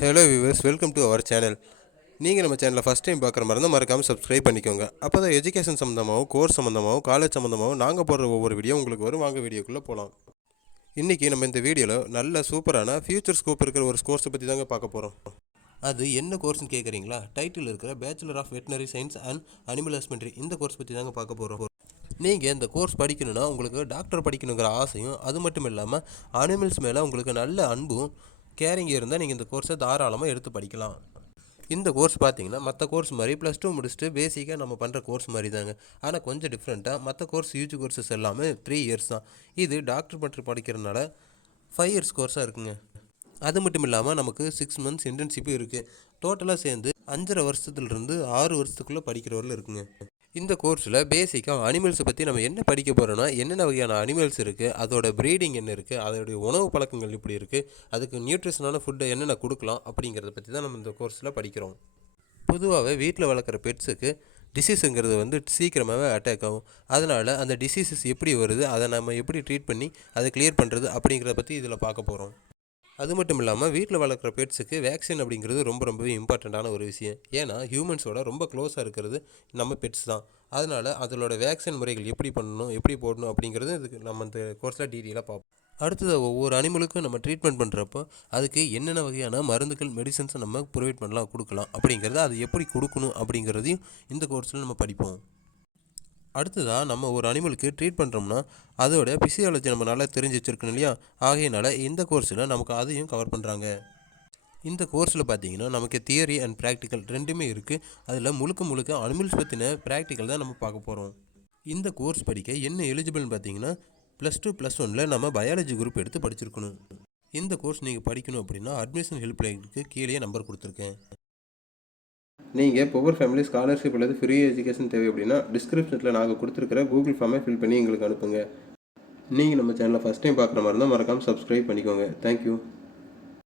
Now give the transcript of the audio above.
Hello viewers, welcome to our channel. நீங்கள் நம்ம சேனலை ஃபஸ்ட் டைம் பார்க்குற மாதிரி இருந்தால் மறக்காமல் சப்ஸ்கிரைப் பண்ணிக்கோங்க. அப்போ தான் எஜுகேஷன் சம்மந்தமாகவும், கோர்ஸ் சம்மந்தமாகவும், காலேஜ் சம்மந்தமாகவும் நாங்கள் போடுற ஒவ்வொரு வீடியோ உங்களுக்கு வரும். வாங்க வீடியோக்குள்ளே போகலாம். இன்றைக்கி நம்ம இந்த வீடியோவில் நல்ல சூப்பரான ஃபியூச்சர் ஸ்கோப் இருக்கிற ஒரு கோர்ஸை பற்றி தாங்க பார்க்க போகிறோம். அது என்ன கோர்ஸ்னு கேட்குறீங்களா? டைட்டில் இருக்கிற bachelor of veterinary science and animal husbandry இந்த கோர்ஸ் பற்றி தாங்க பார்க்க போகிறோம். நீங்கள் இந்த கோர்ஸ் படிக்கணுன்னா உங்களுக்கு டாக்டர் படிக்கணுங்கிற ஆசையும், அது மட்டும் இல்லாமல் அனிமல்ஸ் மேலே உங்களுக்கு நல்ல அன்பும் கேரிங் இருந்தால் நீங்கள் இந்த கோர்ஸை தாராளமாக எடுத்து படிக்கலாம். இந்த கோர்ஸ் பார்த்தீங்கன்னா மற்ற கோர்ஸ் மாதிரி +2 முடிச்சுட்டு பேசிக்காக நம்ம பண்ணுற கோர்ஸ் மாதிரி தாங்க. ஆனால் கொஞ்சம் டிஃப்ரெண்ட்டாக மற்ற கோர்ஸ் யூஜி கோர்சஸ் எல்லாமே 3 இயர்ஸ் தான். இது டாக்டர் மட்டும் படிக்கிறதுனால 5 இயர்ஸ் கோர்ஸாக இருக்குங்க. அது மட்டும் இல்லாமல் நமக்கு 6 மந்த்ஸ் இன்டர்ன்ஷிப்பும் இருக்குது. டோட்டலாக சேர்ந்து 5.5 வருஷத்துலேருந்து 6 வருஷத்துக்குள்ளே படிக்கிறவரில் இருக்குங்க. இந்த கோர்ஸில் பேசிக்காக அனிமல்ஸை பற்றி நம்ம என்ன படிக்க போகிறோன்னா, என்னென்ன வகையான அனிமல்ஸ் இருக்குது, அதோட ப்ரீடிங் என்ன இருக்குது, அதோடைய உணவு பழக்கங்கள் இப்படி இருக்குது, அதுக்கு நியூட்ரிஷனான ஃபுட்டை என்னென்ன கொடுக்கலாம் அப்படிங்கிறத பற்றி தான் நம்ம இந்த கோர்ஸில் படிக்கிறோம். பொதுவாகவே வீட்டில் வளர்க்குற பெட்ஸுக்கு டிசீஸுங்கிறது சீக்கிரமாகவே அட்டாக் ஆகும். அதனால் அந்த டிசீஸஸ் எப்படி வருது, அதை நம்ம எப்படி ட்ரீட் பண்ணி அதை கிளியர் பண்ணுறது அப்படிங்கிறத பற்றி இதில் பார்க்க போகிறோம். அது மட்டும் இல்லாமல் வீட்டில் வளர்க்குற பெட்ஸுக்கு வேக்சின் அப்படிங்கிறது ரொம்பவே இம்பார்ட்டண்ட்டான ஒரு விஷயம். ஏன்னா ஹியூமன்ஸோட ரொம்ப க்ளோஸாக இருக்கிறது நம்ம பெட்ஸ் தான். அதனால் அதோட வேக்சின் முறைகள் எப்படி பண்ணணும், எப்படி போடணும் அப்படிங்கிறது இதுக்கு நம்ம இந்த கோர்ஸில் டீட்டெயிலாக பார்ப்போம். அடுத்தது ஒவ்வொரு அனிமலுக்கும் நம்ம ட்ரீட்மெண்ட் பண்ணுறப்போ அதுக்கு என்னென்ன வகையான மருந்துகள், மெடிசன்ஸை நம்ம ப்ரொவைட் பண்ணலாம், கொடுக்கலாம் அப்படிங்கிறத அது எப்படி கொடுக்கணும் அப்படிங்கிறதையும் இந்த கோர்ஸில் நம்ம படிப்போம். அடுத்ததாக நம்ம ஒரு அனிமலுக்கு ட்ரீட் பண்ணுறோம்னா அதோட ஃபிசியாலஜி நம்ம நல்லா தெரிஞ்சு வச்சுருக்கணும் இல்லையா? ஆகையினால இந்த கோர்ஸில் நமக்கு அதையும் கவர் பண்ணுறாங்க. இந்த கோர்ஸில் பார்த்தீங்கன்னா நமக்கு தியரி அண்ட் ப்ராக்டிக்கல் ரெண்டுமே இருக்குது. அதில் முழுக்க அனிமல்ஸ் பற்றின ப்ராக்டிக்கல் தான் நம்ம பார்க்க போகிறோம். இந்த கோர்ஸ் படிக்க என்ன எலிஜிபிள்னு பார்த்தீங்கன்னா +2 +1 நம்ம பயாலஜி குரூப் எடுத்து படிச்சிருக்கணும். இந்த கோர்ஸ் நீங்கள் படிக்கணும் அப்படின்னா அட்மிஷன் ஹெல்ப்லைனுக்கு கீழே நம்பர் கொடுத்துருக்கேன். நீங்கள் பவர் ஃபேமிலி ஸ்காலர்ஷிப் அல்லது ஃப்ரீ எஜுகேஷன் தேவை அப்படின்னா டிஸ்கிரிப்ஷனில் நாங்கள் கொடுத்துருக்கிற கூகுள் ஃபார்மை ஃபில் பண்ணி எங்களுக்கு அனுப்புங்க. நீங்கள் நம்ம சேனலை ஃபஸ்ட் டைம் பார்க்குற மாதிரி இருந்தால் மறக்காமல் சப்ஸ்கிரைப் பண்ணிக்கோங்க. தேங்க்யூ.